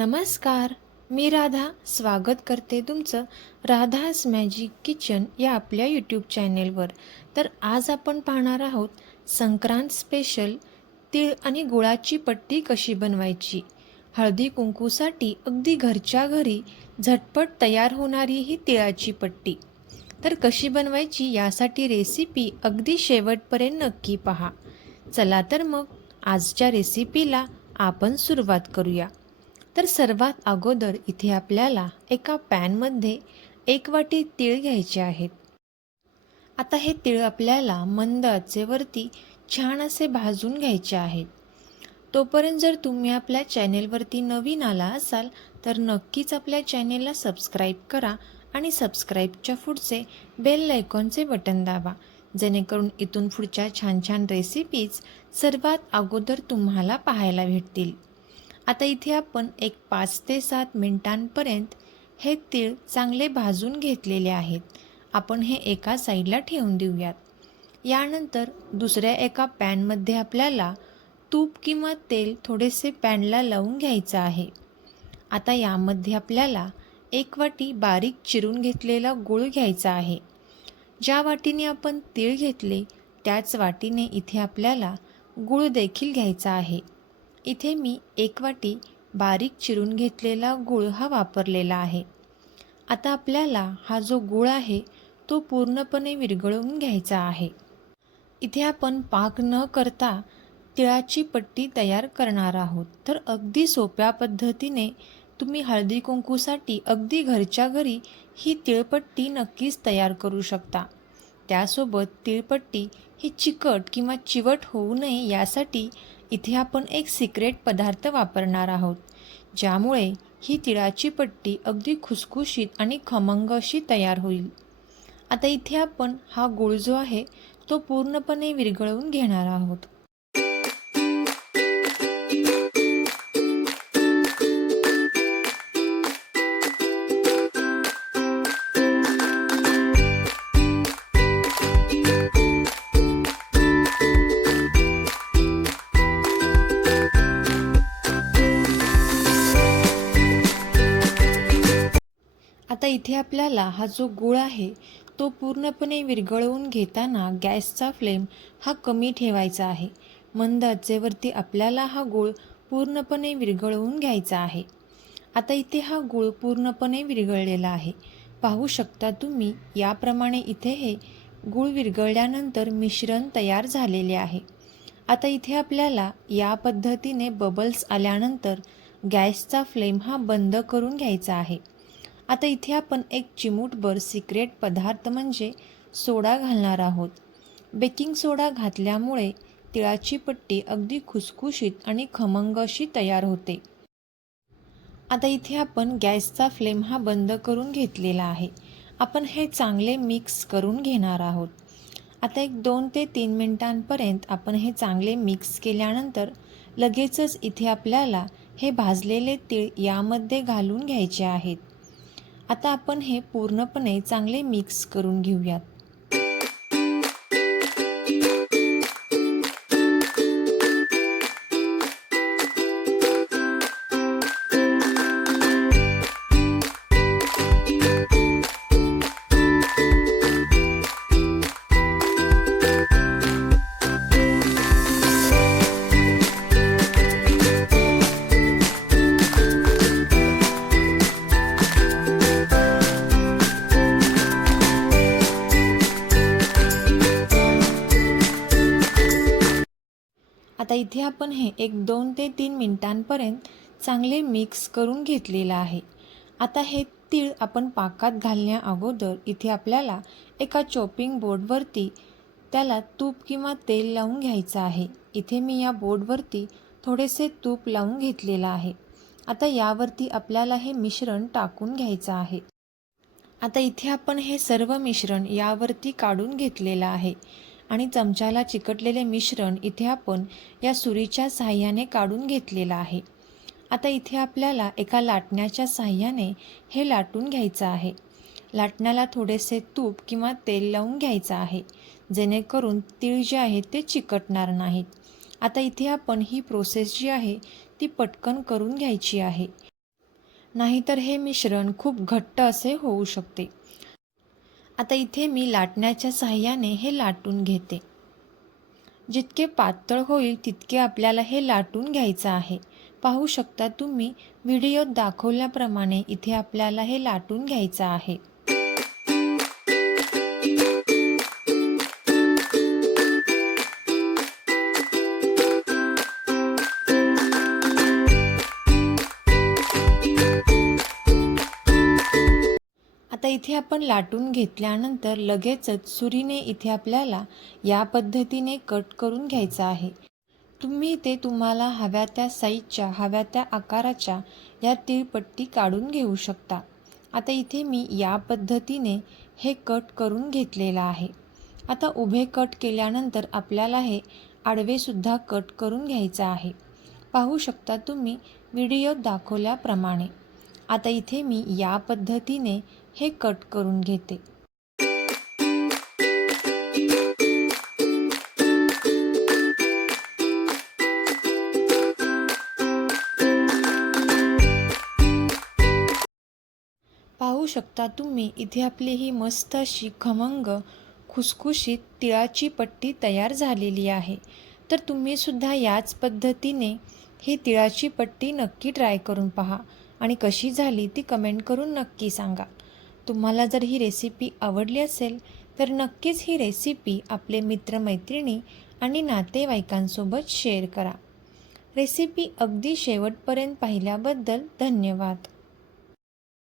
नमस्कार. मी राधा. स्वागत करते तुमचं राधाज मॅजिक किचन या आपल्या यूट्यूब चॅनेलवर तर आज आपण पाहणार आहोत संक्रांत स्पेशल तीळ आणि गुळाची पट्टी कशी बनवायची? हळदी कुंकूसाठी अगदी घरच्या घरी झटपट तयार होणारी ही तिळाची पट्टी. तर कशी बनवायची यासाठी रेसिपी अगदी शेवटपर्यंत नक्की पहा. चला तर मग आजच्या रेसिपीला आपण सुरुवात करूया. तर सर्वात अगोदर इथे आपल्याला एका पॅनमध्ये एक वाटी तीळ घ्यायचे आहेत. आता हे तीळ आपल्याला मंद आचेवरती छान असे भाजून घ्यायचे आहेत. तोपर्यंत जर तुम्ही आपल्या चॅनेलवरती नवीन आला असाल तर नक्कीच आपल्या चॅनेलला सबस्क्राईब करा आणि सबस्क्राईबच्या पुढचे बेल आयकॉनचे बटन दाबा. जेणेकरून इथून पुढच्या छान छान रेसिपीज सर्वात अगोदर तुम्हाला पाहायला भेटतील. आता इथे आपण एक पाच ते सात मिनिटांपर्यंत हे तीळ चांगले भाजून घेतलेले आहेत. आपण हे एका साईडला ठेवून देऊयात. यानंतर दुसऱ्या एका पॅनमध्ये आपल्याला तूप किंवा तेल थोडेसे पॅनला लावून घ्यायचं आहे. आता यामध्ये आपल्याला एक वाटी बारीक चिरून घेतलेला गूळ घ्यायचा आहे. ज्या वाटीने आपण तीळ घेतले त्याच वाटीने इथे आपल्याला गूळ देखील घ्यायचा आहे. इथे मी एक वाटी बारीक चिरून घेतलेला गूळ हा वापरलेला आहे. आता आपल्याला हा जो गूळ आहे तो पूर्णपणे विरघळवून घ्यायचा आहे. इथे आपण पाक न करता तिळाची पट्टी तयार करणार आहोत. तर अगदी सोप्या पद्धतीने तुम्ही हळदी कुंकूसाठी अगदी घरच्या घरी ही तिळपट्टी नक्कीच तयार करू शकता. त्यासोबत तिळपट्टी ही चिकट किंवा चिवट होऊ नये यासाठी इथे आपण एक सिक्रेट पदार्थ वापरणार आहोत. ज्यामुळे ही तिळाची पट्टी अगदी खुसखुशीत आणि खमंग अशी तयार होईल. आता इथे आपण हा गुळ जो आहे तो पूर्णपणे विरघळवून घेणार आहोत. इथे आपल्याला हा जो गूळ आहे तो पूर्णपणे विरघळवून घेताना गॅसचा फ्लेम हा कमी ठेवायचा आहे. मंद आचेवरती आपल्याला हा गूळ पूर्णपणे विरघळवून घ्यायचा आहे. आता इथे हा गूळ पूर्णपणे विरघळलेला आहे. पाहू शकता तुम्ही याप्रमाणे इथे हे गूळ विरघळल्यानंतर मिश्रण तयार झालेले आहे. आता इथे आपल्याला या पद्धतीने बबल्स आल्यानंतर गॅसचा फ्लेम हा बंद करून घ्यायचा आहे. आता इथे आपण एक चिमूटभर सिक्रेट पदार्थ म्हणजे सोडा घालणार आहोत. बेकिंग सोडा घातल्यामुळे तिळाची पट्टी अगदी खुसखुशीत आणि खमंग अशी तयार होते. आता इथे आपण गॅसचा फ्लेम हा बंद करून घेतलेला आहे. आपण हे चांगले मिक्स करून घेणार आहोत. आता एक दोन ते तीन मिनिटांपर्यंत आपण हे चांगले मिक्स केल्यानंतर लगेचच इथे आपल्याला हे भाजलेले तीळ यामध्ये घालून घ्यायचे आहेत. आता आपण हे पूर्णपणे चांगले मिक्स करून घेऊयात. आता इथे आपण हे एक दोन ते तीन मिनिटांपर्यंत चांगले मिक्स करून घेतलेलं आहे. आता हे तीळ आपण पाकात घालण्या अगोदर इथे आपल्याला एका चॉपिंग बोर्डवरती त्याला तूप किंवा तेल लावून घ्यायचं आहे. इथे मी या बोर्डवरती थोडेसे तूप लावून घेतलेलं आहे. आता यावरती आपल्याला हे मिश्रण टाकून घ्यायचं आहे. आता इथे आपण हे सर्व मिश्रण यावरती काढून घेतलेलं आहे. आणि चमच्याला चिकटलेले मिश्रण इथे आपण या सुरीच्या साह्याने काढून घेतलेलं आहे. आता इथे आपल्याला एका लाटण्याच्या साह्याने हे लाटून घ्यायचं आहे. लाटण्याला थोडेसे तूप किंवा तेल लावून घ्यायचं आहे जेणेकरून तीळ जे आहेत ते चिकटणार नाहीत. आता इथे आपण ही प्रोसेस जी आहे ती पटकन करून घ्यायची आहे. नाहीतर हे मिश्रण खूप घट्ट असे होऊ शकते. आता इथे मी लाटण्याच्या सहाय्याने हे लाटून घेते. जितके पातळ होईल तितके आपल्याला हे लाटून घ्यायचं आहे. पाहू शकता तुम्ही व्हिडिओत दाखवल्याप्रमाणे इथे आपल्याला हे लाटून घ्यायचं आहे. इथे आपण लाटून घेतल्यानंतर लगेचच सुरीने इथे आपल्याला या पद्धतीने कट करून घ्यायचं आहे. तुम्ही ते तुम्हाला हव्या त्या साईजच्या हव्या त्या आकाराच्या या तिळपट्टी काढून घेऊ शकता. आता इथे मी या पद्धतीने हे कट करून घेतलेलं आहे. आता उभे कट केल्यानंतर आपल्याला हे आडवेसुद्धा कट करून घ्यायचं आहे. पाहू शकता तुम्ही व्हिडिओत दाखवल्याप्रमाणे. आता इथे मी या पद्धतीने हे कट करून घेते. पाहू शकता तुम्ही इथे आपली ही मस्त अशी खमंग खुसखुशीत तिळाची पट्टी तयार झालेली आहे. तर तुम्हीसुद्धा याच पद्धतीने ही तिळाची पट्टी नक्की ट्राय करून पहा. आणि कशी झाली ती कमेंट करून नक्की सांगा. तुम्हाला जर ही रेसिपी आवडली असेल तर नक्कीच ही रेसिपी आपले मित्रमैत्रिणी आणि नातेवाईकांसोबत शेअर करा. रेसिपी अगदी शेवटपर्यंत पाहिल्याबद्दल धन्यवाद.